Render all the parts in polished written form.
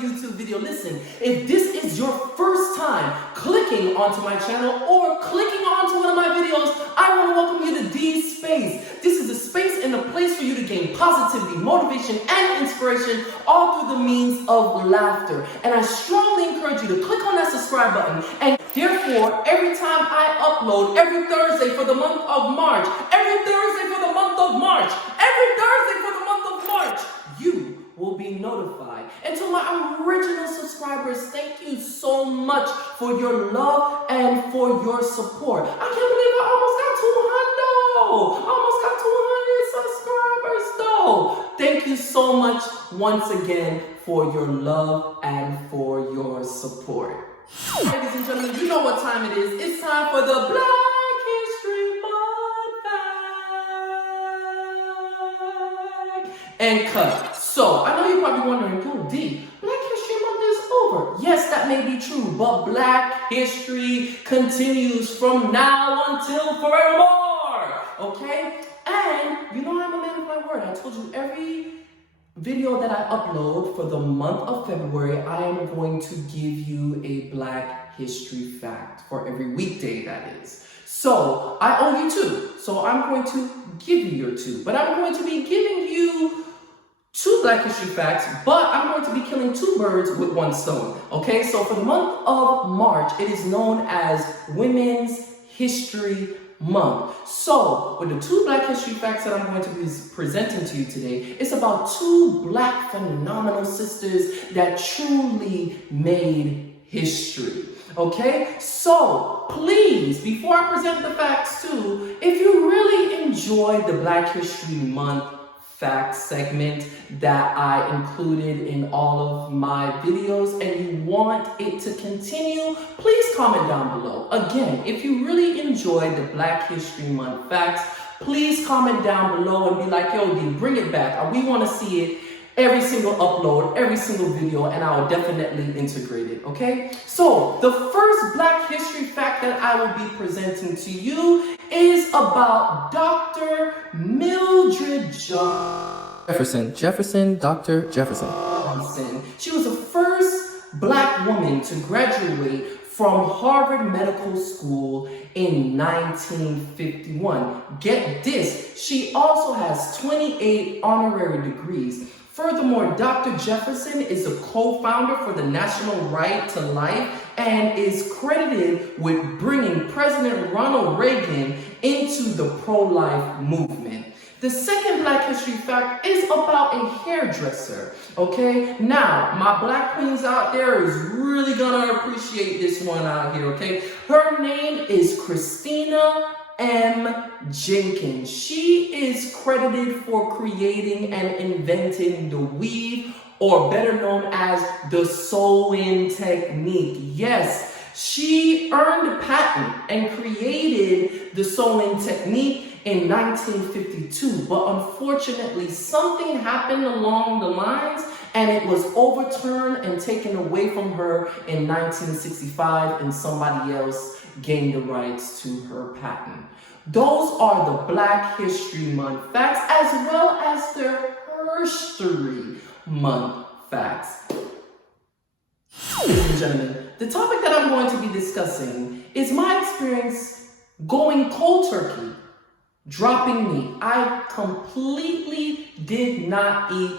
YouTube video. Listen, if this is your first time clicking onto my channel or clicking onto one of my videos, I want to welcome you to DOR'S space. This is a space and a place for you to gain positivity, motivation, and inspiration, all through the means of laughter. And I strongly encourage you to click on that subscribe button. And therefore, every time I upload, every Thursday for the month of March, you will be notified. And to my original subscribers, thank you so much for your love and for your support. I can't believe I almost got 200 though. Thank you so much once again for your love and for your support. Ladies and gentlemen, you know what time it is. It's time for the Black History Month Fact and Cut. So, I know you're probably wondering, yo, D, Black History Month is over. Yes, that may be true, but Black History continues from now until forevermore. Okay? And you know I'm a man of my word. I told you every video that I upload for the month of February, I am going to give you a Black History fact for every weekday, that is. So, I owe you two. So, I'm going to give you your two. But I'm going to be giving you two Black History facts, but I'm going to be killing two birds with one stone. Okay, so for the month of March, it is known as Women's History Month. So, with the two Black History facts that I'm going to be presenting to you today, it's about two Black phenomenal sisters that truly made history. Okay, so please, before I present the facts too, if you really enjoyed the Black History Month fact segment that I included in all of my videos and you want it to continue, please comment down below. Again, if you really enjoyed the Black History Month facts, please comment down below and be like, yo, D, bring it back. We want to see it every single upload, every single video, and I will definitely integrate it, okay? So, the first Black History fact that I will be presenting to you is about Dr. Mildred Jefferson. Dr. Jefferson. She was the first Black woman to graduate from Harvard Medical School in 1951. Get this, she also has 28 honorary degrees. Furthermore, Dr. Jefferson is a co-founder for the National Right to Life and is credited with bringing President Ronald Reagan into the pro-life movement. The second Black History fact is about a hairdresser, okay? Now, my Black queens out there is really gonna appreciate this one out here, okay? Her name is Christina M. Jenkins. She is credited for creating and inventing the weave, or better known as the sewing technique. Yes, she earned a patent and created the sewing technique in 1952, but unfortunately something happened along the lines and it was overturned and taken away from her in 1965, and somebody else gained the rights to her patent. Those are the Black History Month facts, as well as the History Month facts. Ladies and gentlemen, the topic that I'm going to be discussing is my experience going cold turkey, dropping meat. I completely did not eat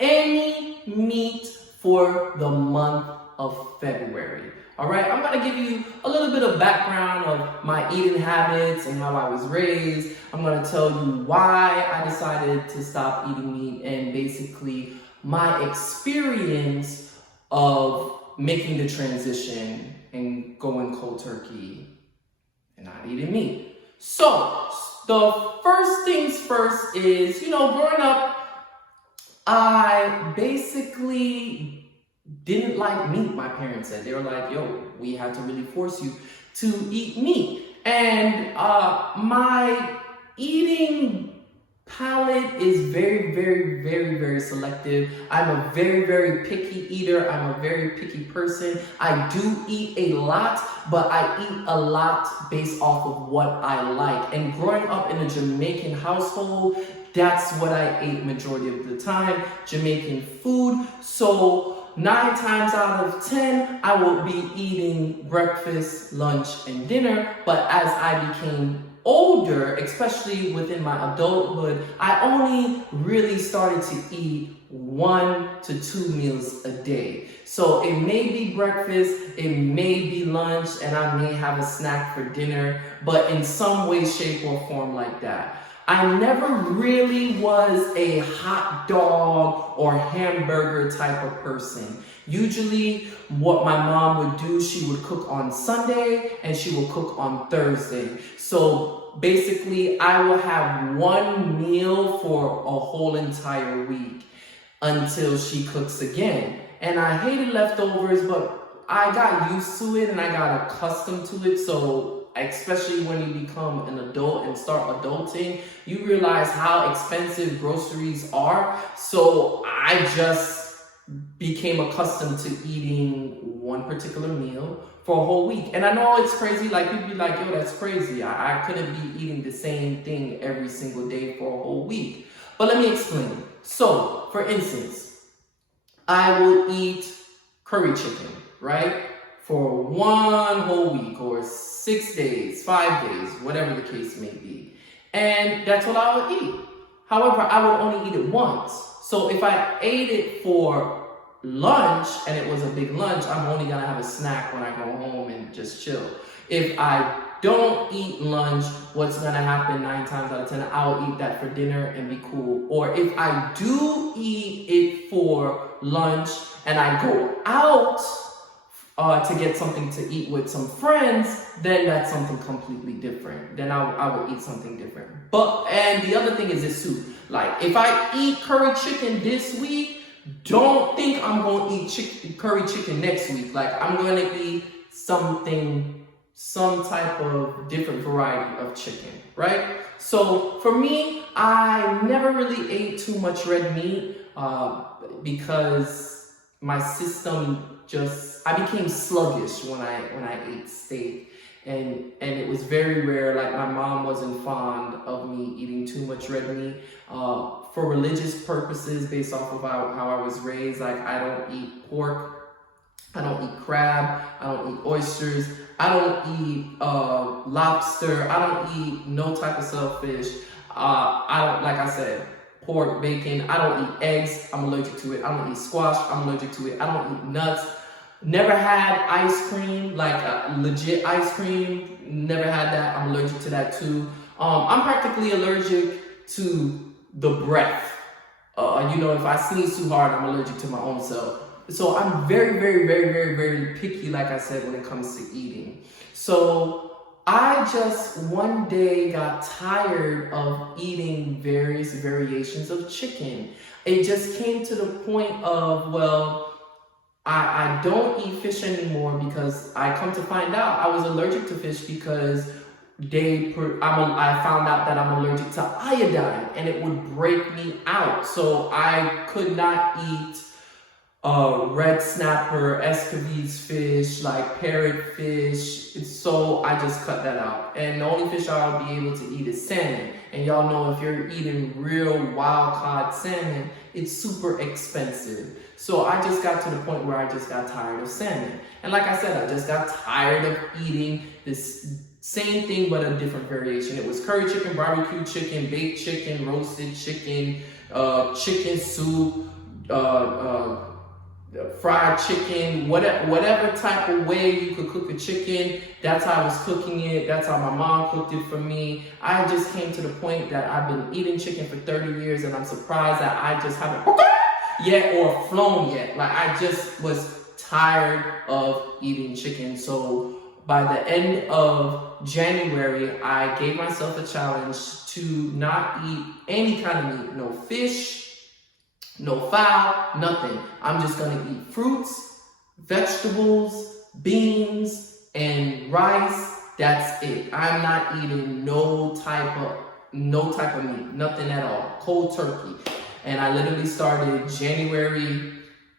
any meat for the month of February. All right, I'm going to give you a little bit of background of my eating habits and how I was raised. I'm going to tell you why I decided to stop eating meat and basically my experience of making the transition and going cold turkey and not eating meat. So, the first things first is, growing up, I basically didn't like meat, my parents said. They were like, yo, we have to really force you to eat meat. And my eating palate is very, very, very, very selective. I'm a very, very picky eater. I'm a very picky person. I do eat a lot, but I eat a lot based off of what I like. And growing up in a Jamaican household, that's what I ate majority of the time, Jamaican food. So 9 times out of 10, I will be eating breakfast, lunch, and dinner. But as I became older, especially within my adulthood, I only really started to eat 1 to 2 meals a day. So it may be breakfast, it may be lunch, and I may have a snack for dinner, but in some way, shape, or form like that. I never really was a hot dog or hamburger type of person. Usually what my mom would do, she would cook on Sunday and she would cook on Thursday. So basically I will have 1 meal for a whole entire week until she cooks again. And I hated leftovers, but I got used to it and I got accustomed to it. So especially when you become an adult and start adulting, you realize how expensive groceries are. So I just became accustomed to eating 1 particular meal for a whole week. And I know it's crazy, like people be like, yo, that's crazy. I couldn't be eating the same thing every single day for a whole week. But let me explain. So, for instance, I will eat curry chicken, right? For 1 whole week or 6 days, 5 days, whatever the case may be. And that's what I would eat. However, I would only eat it once. So if I ate it for lunch and it was a big lunch, I'm only gonna have a snack when I go home and just chill. If I don't eat lunch, what's gonna happen 9 times out of 10, I'll eat that for dinner and be cool. Or if I do eat it for lunch and I go out to get something to eat with some friends, then that's something completely different. Then I would eat something different. And the other thing is this too. Like, if I eat curry chicken this week, don't think I'm going to eat curry chicken next week. Like, I'm going to eat some type of different variety of chicken, right? So for me, I never really ate too much red meat because my system I became sluggish when I ate steak. And it was very rare. Like, my mom wasn't fond of me eating too much red meat. For religious purposes, based off of how I was raised, like, I don't eat pork, I don't eat crab, I don't eat oysters, I don't eat lobster, I don't eat no type of shellfish. I don't, like I said, pork, bacon, I don't eat eggs, I'm allergic to it. I don't eat squash, I'm allergic to it. I don't eat nuts. Never had ice cream, like legit ice cream. Never had that. I'm allergic to that too. I'm practically allergic to the breath. If I sneeze too hard, I'm allergic to my own self. So I'm very, very, very, very, very picky, like I said, when it comes to eating. So I just one day got tired of eating various variations of chicken. It just came to the point of, well, I don't eat fish anymore because I come to find out I was allergic to fish because I found out that I'm allergic to iodine and it would break me out. So I could not eat red snapper, Escovitch fish, like parrotfish. So I just cut that out. And the only fish I'll be able to eat is salmon. And y'all know if you're eating real wild caught salmon, it's super expensive. So I just got to the point where I just got tired of salmon. And like I said, I just got tired of eating this same thing but a different variation. It was curry chicken, barbecue chicken, baked chicken, roasted chicken, chicken soup, fried chicken, whatever type of way you could cook a chicken, that's how I was cooking it. That's how my mom cooked it for me. I just came to the point that I've been eating chicken for 30 years and I'm surprised that I just haven't yet or flown yet. Like, I just was tired of eating chicken. So by the end of January, I gave myself a challenge to not eat any kind of meat. No fish, no fowl, nothing. I'm just gonna eat fruits, vegetables, beans, and rice. That's it. I'm not eating no type of meat, nothing at all. Cold turkey. And I literally started January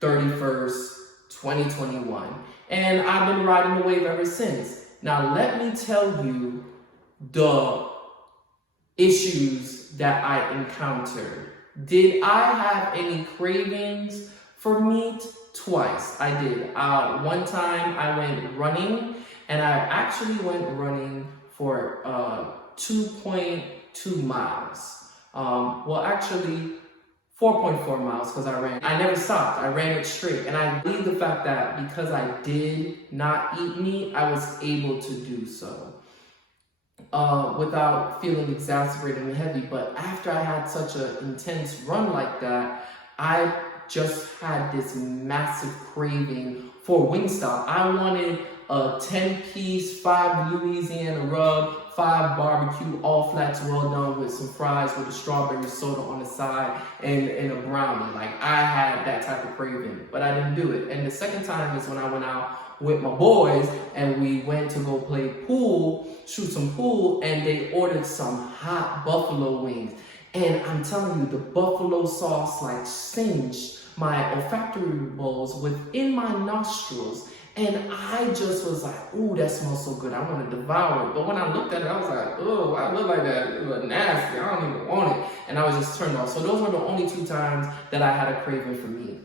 31st, 2021. And I've been riding the wave ever since. Now, let me tell you the issues that I encountered. Did I have any cravings for meat? Twice I did. One time I went running, and I actually went running for 2.2 miles. Well, actually 4.4 miles, because I never stopped. I ran it straight. And I believe the fact that because I did not eat meat, I was able to do so without feeling exasperated and heavy. But after I had such an intense run like that, I just had this massive craving for Wingstop. I wanted a 10-piece, 5 Louisiana rub, 5 barbecue, all flats well done with some fries with a strawberry soda on the side and a brownie. Like, I had that type of craving, but I didn't do it. And the second time is when I went out with my boys and we went to go play pool, shoot some pool, and they ordered some hot buffalo wings. And I'm telling you, the buffalo sauce like singed my olfactory bulbs within my nostrils. And I just was like, ooh, that smells so good. I want to devour it. But when I looked at it, I was like, oh, I look like that. It was nasty. I don't even want it. And I was just turned off. So those were the only 2 times that I had a craving for meat.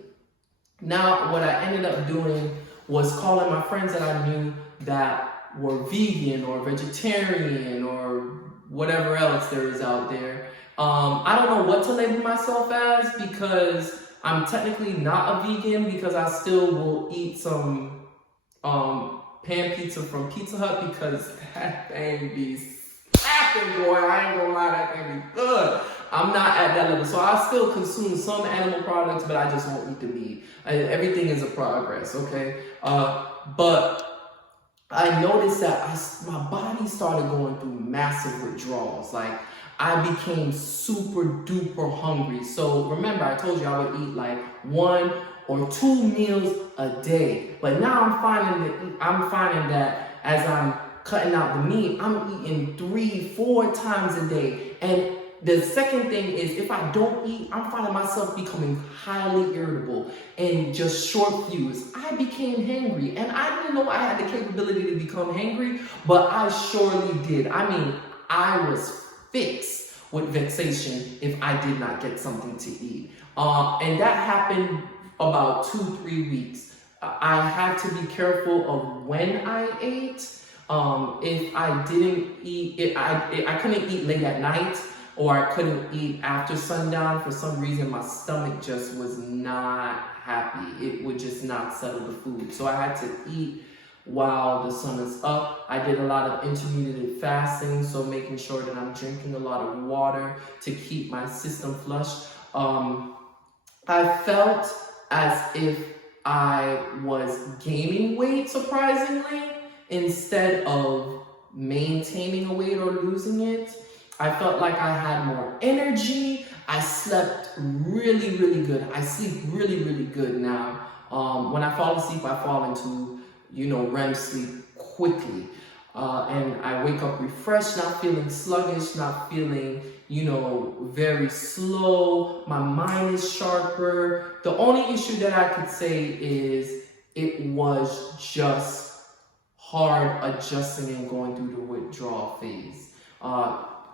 Now, what I ended up doing was calling my friends that I knew that were vegan or vegetarian or whatever else there is out there. I don't know what to label myself as, because I'm technically not a vegan, because I still will eat some pan pizza from Pizza Hut, because that thing be slapping, boy. I ain't gonna lie, that thing be good. I'm not at that level, so I still consume some animal products, but I just won't eat the meat. Everything is a progress, okay? But I noticed that my body started going through massive withdrawals. Like, I became super duper hungry. So remember, I told you I would eat like 1 or 2 meals a day. But now I'm finding that as I'm cutting out the meat, I'm eating 3-4 times a day. And the second thing is, if I don't eat, I'm finding myself becoming highly irritable and just short fused. I became hangry, and I didn't know I had the capability to become hangry, but I surely did. I mean, I was fixed with vexation if I did not get something to eat. And that happened about 2-3 weeks. I had to be careful of when I ate. If I didn't eat, I couldn't eat late at night, or I couldn't eat after sundown. For some reason, my stomach just was not happy. It would just not settle the food. So I had to eat while the sun is up. I did a lot of intermittent fasting, so making sure that I'm drinking a lot of water to keep my system flushed. I felt as if I was gaining weight, surprisingly, instead of maintaining a weight or losing it. I felt like I had more energy. I slept really, really good. I sleep really, really good now. When I fall asleep, I fall into, REM sleep quickly. And I wake up refreshed, not feeling sluggish, not feeling, very slow. My mind is sharper. The only issue that I could say is it was just hard adjusting and going through the withdrawal phase.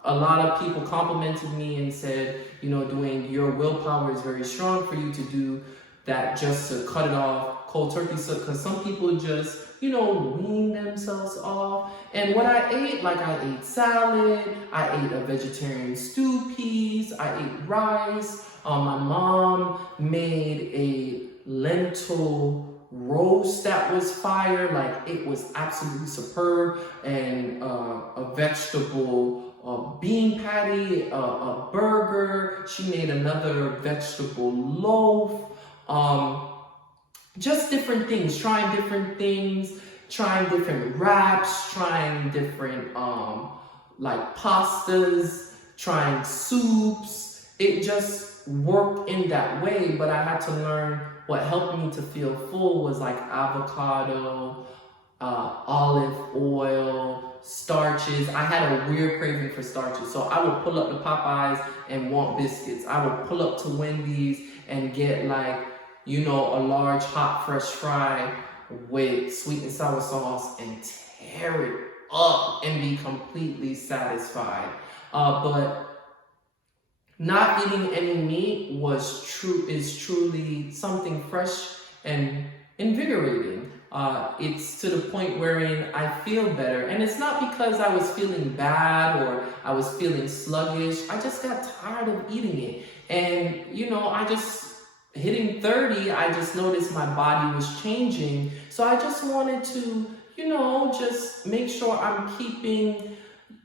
A lot of people complimented me and said, Dwayne, your willpower is very strong for you to do that, just to cut it off cold turkey. So, because some people just, wean themselves off. And what I ate, I ate salad, I ate a vegetarian stew piece, I ate rice. My mom made a lentil roast that was fire. It was absolutely superb. And a vegetable bean patty, a burger. She made another vegetable loaf. Just different things, trying different things, trying different wraps, trying different pastas, trying soups. It just worked in that way, but I had to learn what helped me to feel full was avocado, olive oil, starches. I had a weird craving for starches, so I would pull up to Popeyes and want biscuits. I would pull up to Wendy's and get a large hot fresh fry with sweet and sour sauce and tear it up and be completely satisfied. But not eating any meat is truly something fresh and invigorating. It's to the point wherein I feel better. And it's not because I was feeling bad or I was feeling sluggish. I just got tired of eating it. And, hitting 30, I just noticed my body was changing. So I just wanted to, just make sure I'm keeping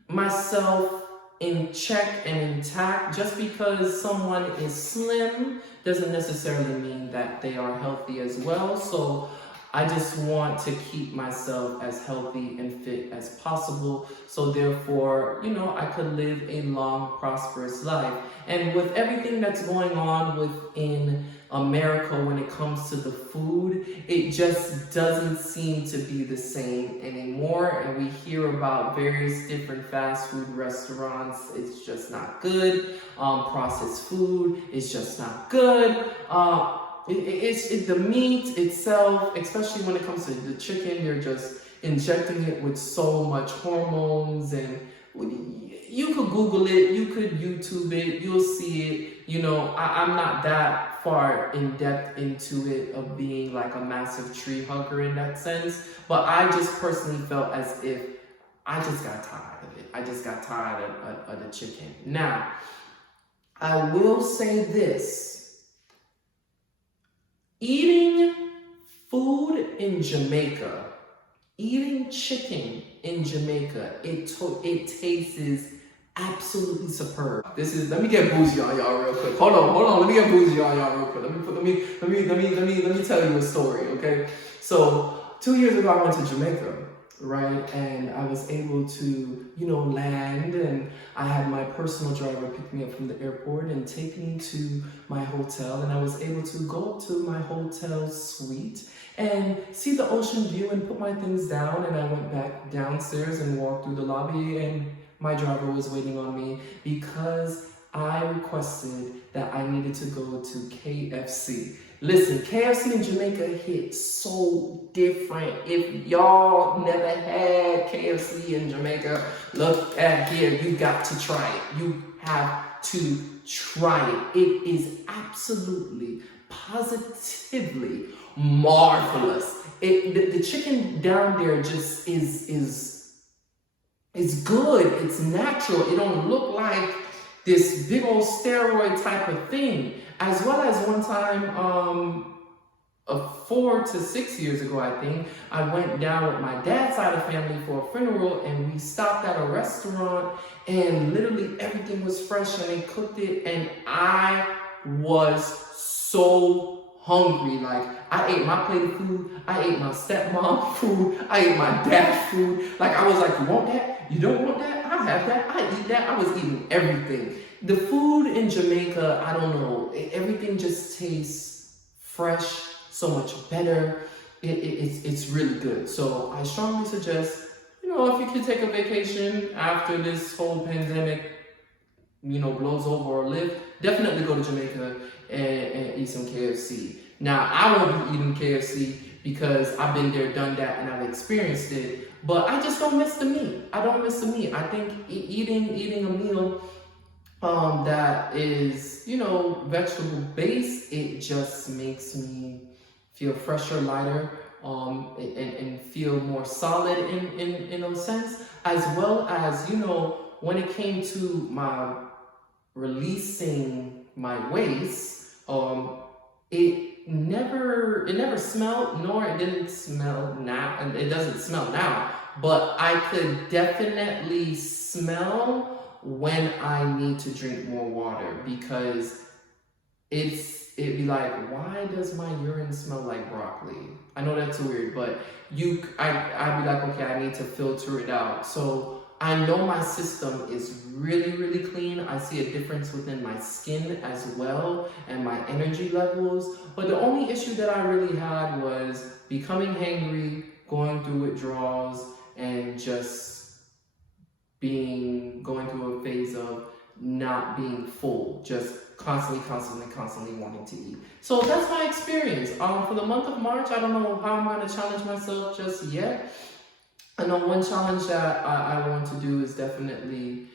myself in check and intact. Just because someone is slim doesn't necessarily mean that they are healthy as well. So I just want to keep myself as healthy and fit as possible. So therefore, I could live a long, prosperous life. And with everything that's going on within America when it comes to the food, it just doesn't seem to be the same anymore. And we hear about various different fast food restaurants. It's just not good. Processed food is just not good. It's the meat itself, especially when it comes to the chicken, you're just injecting it with so much hormones, and you could Google it, you could YouTube it, you'll see it. I'm not that far in depth into it of being like a massive tree hugger in that sense, but I just personally felt as if I just got tired of it. I just got tired of the chicken. Now, I will say this. Eating food in Jamaica, eating chicken in Jamaica, it tastes absolutely superb. Let me get bougie on y'all real quick. Hold on, let me get bougie on y'all real quick. Let me tell you a story, okay? So 2 years ago I went to Jamaica, right? And I was able to, land, and I had my personal driver pick me up from the airport and take me to my hotel, and I was able to go up to my hotel suite and see the ocean view and put my things down, and I went back downstairs and walked through the lobby, and my driver was waiting on me because I requested that I needed to go to KFC. Listen, KFC in Jamaica hit so different. If y'all never had KFC in Jamaica, look at here. You got to try it. You have to try it. It is absolutely, positively marvelous. The chicken down there just is good. It's natural. It don't look like this big old steroid type of thing. As well as one time, 4 to 6 years ago, I think, I went down with my dad's side of family for a funeral, and we stopped at a restaurant, and literally everything was fresh, and they cooked it, and I was so hungry. Like, I ate my plate of food, I ate my stepmom food, I ate my dad's food. Like, I was like, you want that? You don't want that? I'll have that. I eat that. I was eating everything. The food in Jamaica, I don't know, everything just tastes fresh, so much better. It's really good. So I strongly suggest, if you could take a vacation after this whole pandemic, blows over or live, definitely go to Jamaica and eat some KFC. Now, I won't be eating KFC because I've been there, done that, and I've experienced it. But I just don't miss the meat. I don't miss the meat. I think eating a meal that is, vegetable based, it just makes me feel fresher, lighter, and feel more solid in a sense, as well as, when it came to my releasing my waist, it never smelled, nor it didn't smell now, and it doesn't smell now, but I could definitely smell when I need to drink more water, because it'd be like, why does my urine smell like broccoli? I know that's weird, but I'd be like, okay, I need to filter it out. So I know my system is really, really clean. I see a difference within my skin as well, and my energy levels. But the only issue that I really had was becoming hangry, going through withdrawals, and just going through a phase of not being full, just constantly wanting to eat. So that's my experience. For the month of March, I don't know how I'm going to challenge myself just yet. I know one challenge that I want to do is definitely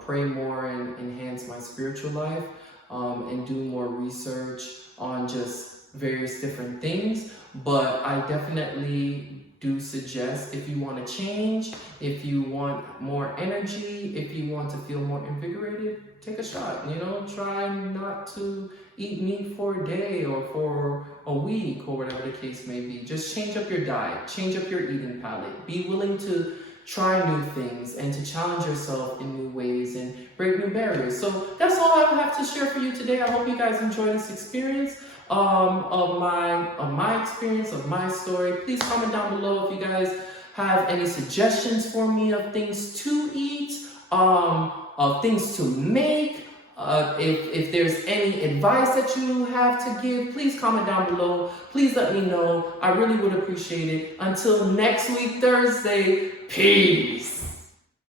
pray more and enhance my spiritual life, and do more research on just various different things. But I definitely do suggest, if you want to change, if you want more energy, if you want to feel more invigorated, take a shot. Try not to eat meat for a day or for a week or whatever the case may be. Just change up your diet, change up your eating palette. Be willing to try new things and to challenge yourself in new ways and break new barriers. So that's all I have to share for you today. I hope you guys enjoy this experience of my experience, of my story. Please comment down below if you guys have any suggestions for me of things to eat, of things to make. If there's any advice that you have to give, please comment down below. Please let me know. I really would appreciate it. Until next week, Thursday, peace.